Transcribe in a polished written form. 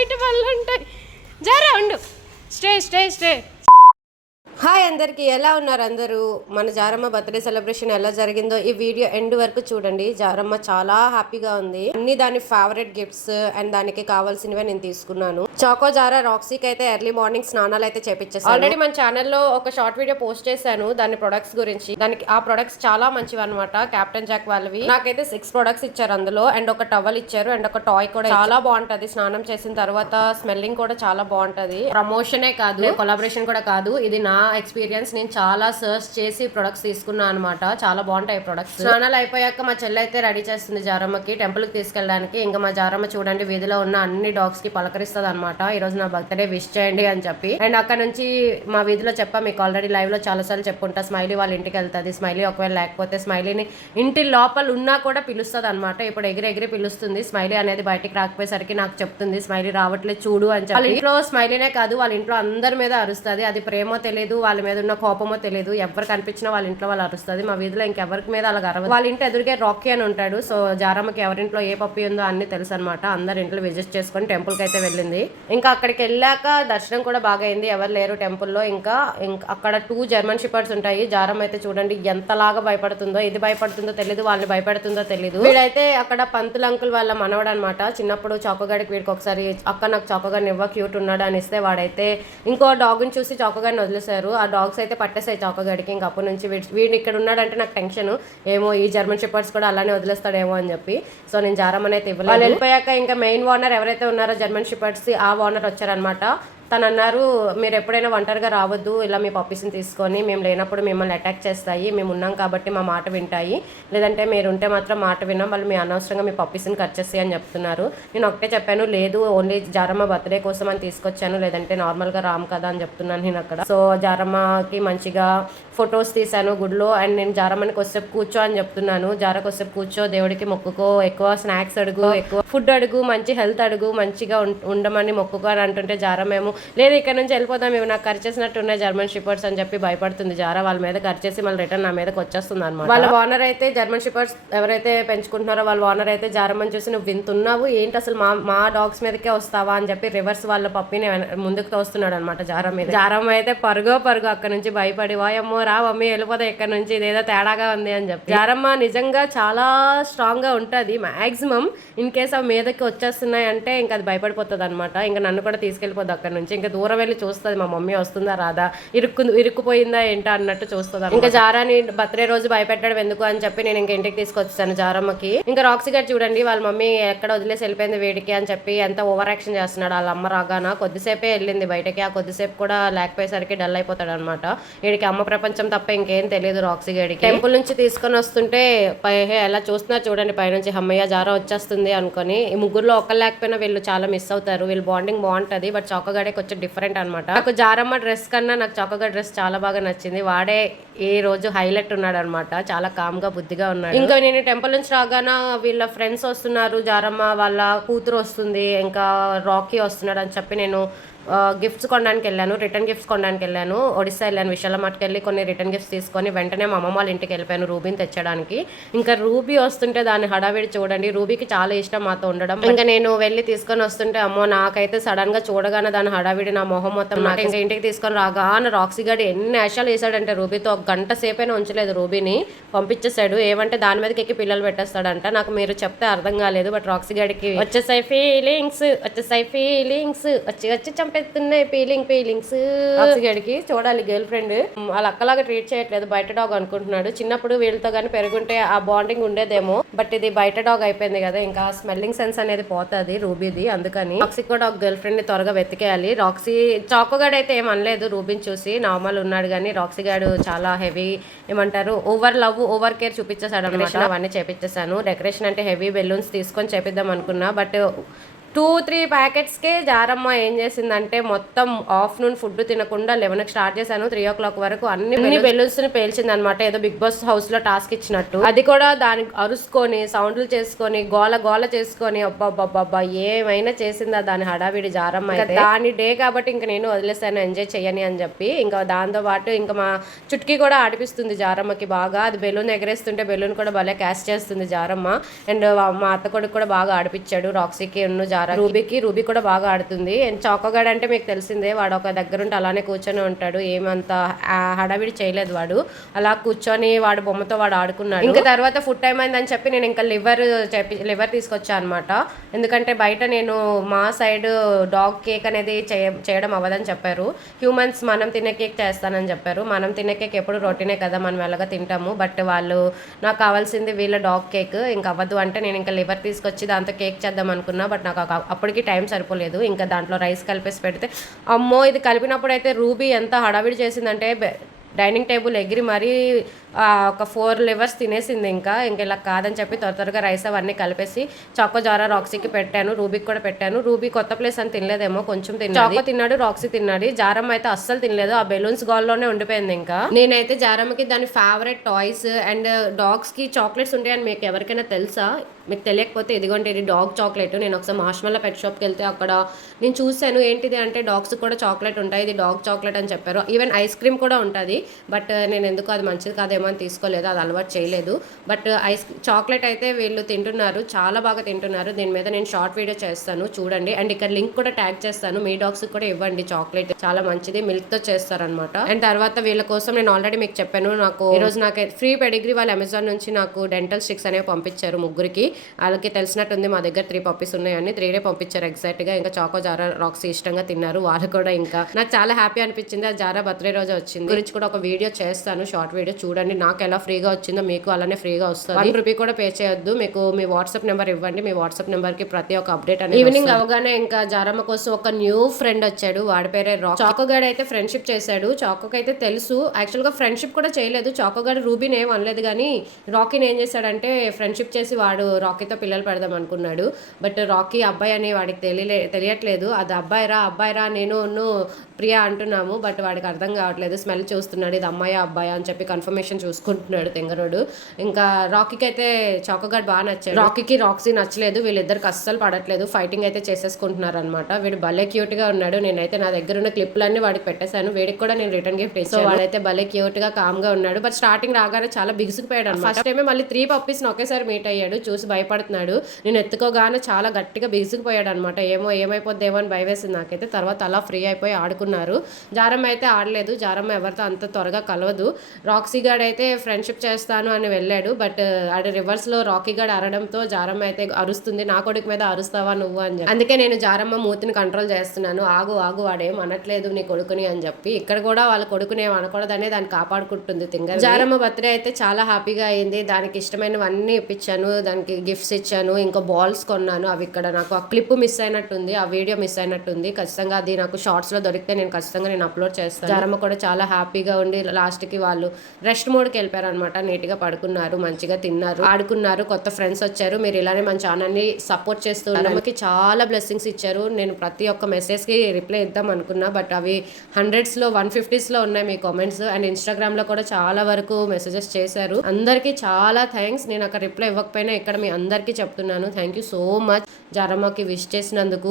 బయట పళ్ళు ఉంటాయి. జరా ఉండు, స్టే స్టే స్టే. హాయ్ అందరికి, ఎలా ఉన్నారు అందరూ? మన జారమ్మ బర్త్డే సెలబ్రేషన్ ఎలా జరిగిందో ఈ వీడియో ఎండ్ వరకు చూడండి. జారమ్మ చాలా హ్యాపీగా ఉంది. అన్ని దాని ఫేవరెట్ గిఫ్ట్స్ అండ్ దానికి కావాల్సినవే నేను తీసుకున్నాను. చాకో జారా రాక్సీకి అయితే ఎర్లీ మార్నింగ్ స్నానాలు అయితే చేపించేసాను. ఆల్రెడీ మన ఛానల్లో ఒక షార్ట్ వీడియో పోస్ట్ చేశాను దాని ప్రొడక్ట్స్ గురించి. దానికి ఆ ప్రొడక్ట్స్ చాలా మంచివి అనమాట. కెప్టెన్ జాక్ వాళ్ళవి. నాకైతే 6 ప్రొడక్ట్స్ ఇచ్చారు అందులో. అండ్ ఒక టవల్ ఇచ్చారు అండ్ ఒక టాయ్ కూడా. చాలా బాగుంటది స్నానం చేసిన తర్వాత. స్మెల్లింగ్ కూడా చాలా బాగుంటది. ప్రమోషనే కాదు, కొలాబరేషన్ కూడా కాదు, ఇది నా ఎక్స్పీరియన్స్. నేను చాలా సర్చ్ చేసి ప్రొడక్ట్స్ తీసుకున్నాను అనమాట. చాలా బాగుంటాయి ప్రొడక్ట్స్. స్నానాలు అయిపోయాక మా చెల్లి అయితే రెడీ చేస్తుంది జారమ్మకి టెంపుల్ కి తీసుకెళ్ళడానికి. ఇంకా మా జారమ్మ చూడండి వీధిలో ఉన్న అన్ని డాగ్స్ కి పలకరిస్తుంది అనమాట. ఈ రోజు నా బర్త్డే విష్ చేయండి అని చెప్పి. అండ్ అక్కడ నుంచి మా వీధిలో చెప్పా, మీకు ఆల్రెడీ లైవ్ లో చాలా సార్లు చెప్పుకుంటా, స్మైలీ వాళ్ళ ఇంటికి వెళ్తుంది. స్మైలీ ఒకవేళ లేకపోతే స్మైలీని ఇంటి లోపల ఉన్నా కూడా పిలుస్తుంది అనమాట. ఇప్పుడు ఎగిరి పిలుస్తుంది. స్మైలీ అనేది బయటికి రాకపోయేసరికి నాకు చెప్తుంది, స్మైలీ రావట్లేదు చూడు అని చెప్పి. వాళ్ళ ఇంట్లో స్మైలీనే కాదు, వాళ్ళ ఇంట్లో అందరి మీద అరుస్తుంది. అది ప్రేమో తెలియదు, వాళ్ళ మీద ఉన్న కోపమో తెలియదు. ఎవరు కనిపించినా వాళ్ళ ఇంట్లో వాళ్ళు అరుస్తుంది. మా వీధిలో ఇంకెవరికి మీద అలా అరవదు. వాళ్ళ ఇంటి ఎదురుగే రాకీ అని ఉంటాడు. సో జారమ్మకి ఎవరింట్లో ఏ పప్పి ఉందో అన్ని తెలుసు అనమాట. అందరు ఇంట్లో విజిట్ చేసుకొని టెంపుల్ కి అయితే వెళ్ళింది. ఇంకా అక్కడికి వెళ్ళాక దర్శనం కూడా బాగా అయింది. ఎవరు లేరు టెంపుల్లో. ఇంకా అక్కడ 2 జర్మన్ షెపర్డ్స్ ఉంటాయి. జారమ్మ అయితే చూడండి ఎంతలాగా భయపడుతుందో. ఇది భయపడుతుందో తెలియదు, వాళ్ళని భయపడుతుందో తెలియదు. వీడైతే అక్కడ పంతులు అంకుల్ వాళ్ళ మనవడు అనమాట. చిన్నప్పుడు చాకోగాడికి వీడికి ఒకసారి అక్క నాకు చాకోగాడిని ఇవ్వ, క్యూట్ ఉన్నాడు అని ఇస్తే వాడైతే ఇంకో డాగ్ని చూసి చాకోగాడిని వదిలేశారు. ఆ డాగ్స్ అయితే పట్టేసాయి చాకోగాడికి. ఇంక అప్పటి నుంచి వీడు ఇక్కడ ఉన్నాడంటే నాకు టెన్షన్, ఏమో ఈ జర్మన్ షెపర్డ్స్ కూడా అలానే వదిలేస్తాడేమో అని చెప్పి. సో నేను జారమ్మని అయితే ఇవ్వలేదు. వాళ్ళు వెళ్ళిపోయాక ఇంకా మెయిన్ ఓనర్ ఎవరైతే ఉన్నారో జర్మన్ షెపర్డ్స్, ఆ ఓనర్ వచ్చారనమాట. తను అన్నారు, మీరు ఎప్పుడైనా ఒంటరిగా రావద్దు, ఇలా మీ పప్పీస్ని తీసుకొని, మేము లేనప్పుడు మిమ్మల్ని అటాక్ చేస్తాయి, మేము ఉన్నాం కాబట్టి మా మాట వింటాయి, లేదంటే మీరు ఉంటే మాత్రం మాట విన్నాం, వాళ్ళు మీ అనవసరంగా మీ పప్పీస్ని కట్ చేస్తాయి అని చెప్తున్నారు. నేను ఒకటే చెప్పాను, లేదు ఓన్లీ జారమ్మ బర్త్డే కోసం అని తీసుకొచ్చాను, లేదంటే నార్మల్గా రామ్ కదా అని చెప్తున్నాను నేను అక్కడ. సో జారమ్మకి మంచిగా ఫొటోస్ తీశాను గుడిలో. అండ్ నేను జారమ్మని కొద్దిసేపు కూర్చో అని చెప్తున్నాను. జార కొద్దిసేపు కూర్చో, దేవుడికి మొక్కుకో, ఎక్కువ స్నాక్స్ అడుగు, ఎక్కువ ఫుడ్ అడుగు, మంచి హెల్త్ అడుగు, మంచిగా ఉండమని మొక్కుకో అని అంటుంటే జారమేమో లేదు ఇక్కడ నుంచి వెళ్ళిపోతాం, ఇవి నాకు ఖర్చు చేసినట్టు ఉన్నాయి జర్మన్ షిపర్డ్స్ అని చెప్పి భయపడుతుంది. జారా వాళ్ళ మీద ఖర్చు చేసి మళ్ళీ రిటర్న్ నా మీదకి వచ్చేస్తుంది అనమాట. వాళ్ళ ఓనర్ అయితే జర్మన్ షిపర్డ్స్ ఎవరైతే పెంచుకుంటున్నారో వాళ్ళ ఓనర్ అయితే జారమ్మని చూసి, నువ్వు వింటున్నావు ఏంటి అసలు, మా డాగ్స్ మీదకే వస్తావా అని చెప్పి రివర్స్ వాళ్ళ పప్పిని ముందుకు తోస్తున్నాడు అనమాట జారా మీద. జారమ్మ అయితే పరుగో అక్కడ నుంచి భయపడి, వాయమ్మో రా మమ్మీ వెళ్ళిపోతా ఇక్కడ నుంచి, ఇదేదో తేడాగా ఉంది అని చెప్పి. జారమ్మ నిజంగా చాలా స్ట్రాంగ్ గా ఉంటది. మాక్సిమం ఇన్ కేస్ అవి మీదకి వచ్చేస్తున్నాయి అంటే ఇంకా అది భయపడిపోతుంది అనమాట. ఇంకా నన్ను కూడా తీసుకెళ్ళిపోద్ది అక్కడ నుంచి. ఇంకా దూరం వెళ్ళి చూస్తుంది, మా మమ్మీ వస్తుందా రాదా, ఇరుక్కుపోయిందా ఏంటా అన్నట్టు చూస్తుంది. ఇంకా జారాని బర్త్డే రోజు భయపెట్టడం ఎందుకు అని చెప్పి నేను ఇంకా ఇంటికి తీసుకొచ్చాను జారమ్మకి. ఇంకా రాక్సీ గారు చూడండి వాళ్ళ మమ్మీ ఎక్కడ వదిలేసి వెళ్ళిపోయింది వేడికి అని చెప్పి ఎంత ఓవర్ యాక్షన్ చేస్తున్నాడు. వాళ్ళ అమ్మ రాగాన కొద్దిసేపే వెళ్ళింది బయటకి, ఆ కొద్దిసేపు కూడా లేకపోయేసరికి డల్ అయిపోతాడు అనమాట. వీడికి అమ్మ ప్రపంచం తప్ప ఇంకేం తెలియదు రాక్సీ గారికి. టెంపుల్ నుంచి తీసుకొని వస్తుంటే ఎలా చూస్తున్నారు చూడండి పైనుంచి, అమ్మయ్య జారా వచ్చేస్తుంది అనుకొని. ఈ ముగ్గురులో ఒకళ్ళు లేకపోయినా వీళ్ళు చాలా మిస్ అవుతారు. వీళ్ళు బాండింగ్ బాగుంటది. బట్ చాకోగాడే కొంచెం డిఫరెంట్ అనమాట. నాకు జారమ్మ డ్రెస్ కన్నా నాకు చాకోగా డ్రెస్ చాలా బాగా నచ్చింది. వాడే ఈ రోజు హైలైట్ ఉన్నాడు అనమాట. చాలా కామ్ గా బుద్ధిగా ఉన్నాడు. ఇంకా నేను టెంపుల్ నుంచి రాగానే వీళ్ళ ఫ్రెండ్స్ వస్తున్నారు, జారమ్మ వాళ్ళ కూతురు వస్తుంది, ఇంకా రాకీ వస్తున్నాడు అని చెప్పి నేను గిఫ్ట్స్ కొనడానికి వెళ్ళాను, రిటర్న్ గిఫ్ట్స్ కొనడానికి వెళ్ళాను. ఒడిస్సా వెళ్ళాను, విశాల మార్ట్కి వెళ్ళి కొన్ని రిటర్న్ గిఫ్ట్స్ తీసుకొని వెంటనే మా అమ్మమ్మ వాళ్ళ ఇంటికి వెళ్ళిపోయాను రూబీని తెచ్చడానికి. ఇంకా రూబీ వస్తుంటే దాని హడావిడి చూడండి. రూబీకి చాలా ఇష్టం మాతో ఉండడం. ఇంకా నేను వెళ్ళి తీసుకొని వస్తుంటే అమ్మో నాకైతే సడన్ గా చూడగానే దాని హడావిడి నా మొహం మొత్తం నాకు. ఇంకా ఇంటికి తీసుకొని రాగానే రాక్సీ గారు ఎన్ని ఆశాలు వేసాడంటే రూబీతో, 1 గంట సేపైనా ఉంచలేదు రూబీని, పంపించేశాడు. ఏమంటే దాని మీదకి ఎక్కి పిల్లలు పెట్టేస్తాడంట. నాకు మీరు చెప్తే అర్థం కాలేదు, బట్ రాక్సీ గారికి వచ్చేసాయి ఫీలింగ్స్ వచ్చి చంపేస్తున్నాయి ఫీలింగ్స్. రాక్సీ గారికి చూడాలి గర్ల్ ఫ్రెండ్ వాళ్ళ అక్కలాగా ట్రీట్ చేయట్లేదు, బయట డాగ్ అనుకుంటున్నాడు. చిన్నప్పుడు వీళ్ళతో కానీ పెరుగుంటే ఆ బాండింగ్ ఉండేదేమో, బట్ ఇది బయట డాగ్ అయిపోయింది కదా, ఇంకా స్మెల్లింగ్ సెన్స్ అనేది పోతుంది రూబీది. అందుకని రాక్సీ కూడా ఒక గర్ల్ ఫ్రెండ్ ని త్వరగా వెతికేయాలి. రాక్సీ చాకోగాడు అయితే ఏం అనలేదు రూబీని చూసి, నార్మల్ ఉన్నాడు. కానీ రాక్సీ గాడు చాలా హెవీ ఏమంటారు ఓవర్ లవ్ ఓవర్ కేర్ చూపించేసాడు అనమాట. అవన్నీ చేపించేసాను. డెకరేషన్ అంటే హెవీ బెలూన్స్ తీసుకొని చేపిద్దాం అనుకున్నా, బట్ 2-3 ప్యాకెట్స్కే జారమ్మ ఏం చేసిందంటే మొత్తం ఆఫ్టర్నూన్ ఫుడ్ తినకుండా 11కి స్టార్ట్ చేశాను, 3 o'clock వరకు అన్ని బెలూన్స్ ని పేల్చింది అనమాట. ఏదో బిగ్ బాస్ హౌస్ లో టాస్క్ ఇచ్చినట్టు. అది కూడా దానికి అరుసుకొని సౌండ్లు చేసుకొని గోల చేసుకొని అబ్బాబ్బాబ్బా ఏమైనా చేసిందా దాని హడావిడి జారమ్మ. దాని డే కాబట్టి ఇంకా నేను వదిలేసాను ఎంజాయ్ చెయ్యని అని చెప్పి. ఇంకా దాంతో పాటు ఇంకా మా చుట్కీ కూడా ఆడిపిస్తుంది జారమ్మకి బాగా. అది బెలూన్ ఎగరేస్తుంటే బెలూన్ కూడా భలే క్యాచ్ చేస్తుంది జారమ్మ. అండ్ మా అత్త కొడుకు కూడా బాగా ఆడిపించాడు రాక్సీకి ఉన్న జారా. రూబీ కూడా బాగా ఆడుతుంది. చాకోగాడ్ అంటే మీకు తెలిసిందే, వాడు ఒక దగ్గర ఉంటే అలానే కూర్చొని ఉంటాడు, ఏమంత హడావిడి చేయలేదు వాడు, అలా కూర్చొని వాడు బొమ్మతో వాడు ఆడుకున్నాడు. ఇంకా తర్వాత ఫుడ్ టైం అయిందని చెప్పి నేను ఇంకా లివర్ తీసుకొచ్చా అనమాట. ఎందుకంటే బయట నేను మా సైడ్ డాగ్ కేక్ అనేది చేయడం అవ్వదని చెప్పారు. హ్యూమన్స్ మనం తినే కేక్ చేస్తానని చెప్పారు. మనం తినే కేక్ ఎప్పుడు రొటీనే కదా, మనం ఎలాగా తింటాము. బట్ వాళ్ళు నాకు కావాల్సింది వీళ్ళ డాగ్ కేక్, ఇంకా అవ్వదు అంటే నేను ఇంకా లివర్ తీసుకొచ్చి దాంతో కేక్ చేద్దాం అనుకున్నా. బట్ నాకు అప్పటికి టైం సరిపోలేదు. ఇంకా దాంట్లో రైస్ కలిపేసి పెడితే అమ్మో, ఇది కలిపినప్పుడు అయితే రూబీ ఎంత హడావిడి చేసిందంటే డైనింగ్ టేబుల్ ఎగిరి మరీ ఒక 4 లివర్స్ తినేసింది. ఇంకా ఇలా కాదని చెప్పి త్వరగా రైస్ అవన్నీ కలిపేసి చాకో జారా రాక్సీకి పెట్టాను, రూబీకి కూడా పెట్టాను. రూబీ కొత్త ప్లేస్ అని తినలేదేమో, కొంచెం చాకో తిన్నాడు, రాక్సీ తిన్నాడు. జారమ్మ అయితే అస్సలు తినలేదు, ఆ బెలూన్స్ గాల్లోనే ఉండిపోయింది. ఇంకా నేనైతే జారమ్మకి దాని ఫేవరెట్ టాయ్స్ అండ్ డాగ్స్ కి చాక్లెట్స్ ఉంటాయని మీకు ఎవరికైనా తెలుసా? మీకు తెలియకపోతే ఇదిగోండి, ఇది డాగ్ చాక్లెట్. నేను ఒకసారి మార్ష్మెల్లో పెట్ షాప్కి వెళ్తే అక్కడ నేను చూశాను, ఏంటిది అంటే డాగ్స్ కూడా చాక్లెట్ ఉంటాయి, ఇది డాగ్ చాక్లెట్ అని చెప్పారు. ఈవెన్ ఐస్ క్రీమ్ కూడా ఉంటుంది. బట్ నేను ఎందుకు అది మంచిది కాదేమో అని తీసుకోలేదు, అది అలవాటు చేయలేదు. బట్ చాక్లెట్ అయితే వీళ్ళు తింటున్నారు, చాలా బాగా తింటున్నారు. దీని మీద నేను షార్ట్ వీడియో చేస్తాను చూడండి. అండ్ ఇక్కడ లింక్ కూడా ట్యాగ్ చేస్తాను, మీ డాగ్స్ కూడా ఇవ్వండి చాక్లెట్, చాలా మంచిది, మిల్క్ తో చేస్తారనమాట. అండ్ తర్వాత వీళ్ళ కోసం నేను ఆల్రెడీ మీకు చెప్పాను, నాకు ఈ రోజు నాకు ఫ్రీ పెడిగ్రీ వాళ్ళు అమెజాన్ నుంచి నాకు డెంటల్ స్టిక్స్ అనేవి పంపించారు ముగ్గురికి. వాళ్ళకి తెలిసినట్టుంది మా దగ్గర 3 పప్పీస్ ఉన్నాయని, 3 పంపించారు ఎగ్జాక్ట్ గా. ఇంకా చాకో జారా రాక్సీ ఇష్టంగా తిన్నారు వాళ్ళు కూడా. ఇంకా నాకు చాలా హ్యాపీ అనిపించింది, ఆ జారా బర్త్డే రోజు వచ్చింది గురించి కూడా ఒక వీడియో చేస్తాను, షార్ట్ వీడియో చూడండి. నాకు ఎలా ఫ్రీగా వచ్చిందో మీకు అలానే ఫ్రీగా వస్తుంది. 1 రూపీ కూడా పే చేయొద్దు. మీకు మీ వాట్సాప్ నెంబర్ ఇవ్వండి, మీ వాట్సాప్ నెంబర్ కి ప్రతి ఒక్క అప్డేట్ అనేది ఈవినింగ్ అవగానే ఇంకా జారమ్మ కోసం ఒక న్యూ ఫ్రెండ్ వచ్చాడు, వాడి పేరే రాక్. చాకోగాడ్ అయితే ఫ్రెండ్షిప్ చేశాడు. చాకోకి అయితే తెలుసు యాక్చువల్ గా ఫ్రెండ్షిప్ కూడా చేయలేదు, చాకోగాడ్ రూబీని ఏం అనలేదు. కానీ రాకీని ఏం చేశాడంటే ఫ్రెండ్షిప్ చేసి వాడు రాకీతో పిల్లలు పెడదాం అనుకున్నాడు. బట్ రాకీ అబ్బాయి అని వాడికి తెలియట్లేదు, అది అబ్బాయిరా నేను ప్రియా అంటున్నాము. బట్ వాడికి అర్థం కావట్లేదు, స్మెల్ చూస్తున్నాడు, ఇది అమ్మాయా అబ్బాయా అని చెప్పి కన్ఫర్మేషన్ చూసుకుంటున్నాడు తెంగరోడు. ఇంకా రాకీకి అయితే చాకోగాడ్ బాగా నచ్చాడు, రాకీకి రాక్సీ నచ్చలేదు. వీళ్ళిద్దరికి అస్సలు పడట్లేదు, ఫైటింగ్ అయితే చేసేసుకుంటున్నారు అనమాట. వీడు భలే క్యూట్ గా ఉన్నాడు. నేనైతే నా దగ్గర ఉన్న క్లిప్లన్నీ వాడికి పెట్టేశాను, వీడికి కూడా నేను రిటర్న్ గిఫ్ట్ ఇచ్చాను. వాడైతే భలే క్యూట్ గా కామ్ గా ఉన్నాడు. బట్ స్టార్టింగ్ రాగానే చాలా బిగుసుకుపోయాడు అనమాట. ఫస్ట్ టైమే మళ్ళీ 3 పప్పీస్ ఒకేసారి మీట్ అయ్యాడు, చూసి భయపడుతున్నాడు. నేను ఎత్తుకోగానే చాలా గట్టిగా బిగుసుకుపోయాడు అనమాట. ఏమైపోద్దేమో అని భయవేసింది నాకైతే. తర్వాత అలా ఫ్రీ అయిపోయి ఆడుకున్నారు. జారమ్మ అయితే ఆడలేదు, జారమ్మ ఎవరితో అంత త్వరగా కలవదు. రాక్సీ గాడ్ అయితే ఫ్రెండ్షిప్ చేస్తాను అని వెళ్ళాడు. బట్ ఆడ రివర్స్ లో రాకీ గాడ్ అరడంతో జారమ్మ అయితే అరుస్తుంది, నా కొడుకు మీద అరుస్తావా నువ్వు అని చెప్పి. అందుకే నేను జారమ్మ మూతిని కంట్రోల్ చేస్తున్నాను, ఆగు వాడేం అనట్లేదు నీ కొడుకుని అని చెప్పి. ఇక్కడ కూడా వాళ్ళ కొడుకుని ఏం అనకూడదనే దాన్ని కాపాడుకుంటుంది తింగ. జారమ్మ బర్త్డే అయితే చాలా హ్యాపీగా అయింది. దానికి ఇష్టమైనవన్నీ ఇప్పించాను, దానికి గిఫ్ట్స్ ఇచ్చాను, ఇంకా బాల్స్ కొన్నాను. అవి ఇక్కడ నాకు ఆ క్లిప్ మిస్ అయినట్టుంది, ఆ వీడియో మిస్ అయినట్టుంది. ఖచ్చితంగా అది నాకు షార్ట్స్ లో దొరికితే నేను ఖచ్చితంగా అప్లోడ్ చేస్తాను. జారమ్మ కూడా చాలా హ్యాపీగా ఉండి లాస్ట్ కి వాళ్ళు రెస్ట్ మోడ్కి వెళ్ళిపోయారు అనమాట. నీట్ గా పడుకున్నారు, మంచిగా తిన్నారు, ఆడుకున్నారు, కొత్త ఫ్రెండ్స్ వచ్చారు. మీరు ఇలానే మన ఛానల్ ని సపోర్ట్ చేస్తూ జారమ్మకి చాలా బ్లెస్సింగ్స్ ఇచ్చారు. నేను ప్రతి ఒక్క మెసేజ్ కి రిప్లై ఇద్దాం అనుకున్నా, బట్ అవి 100s లో 150s లో ఉన్నాయి మీ కామెంట్స్. అండ్ ఇన్స్టాగ్రామ్ లో కూడా చాలా వరకు మెసేజెస్ చేశారు. అందరికి చాలా థ్యాంక్స్. నేను అక్కడ రిప్లై ఇవ్వకపోయినా ఇక్కడ మీ అందరికీ చెప్తున్నాను, థ్యాంక్ యూ సో మచ్ జారమ్మకి విష్ చేసినందుకు.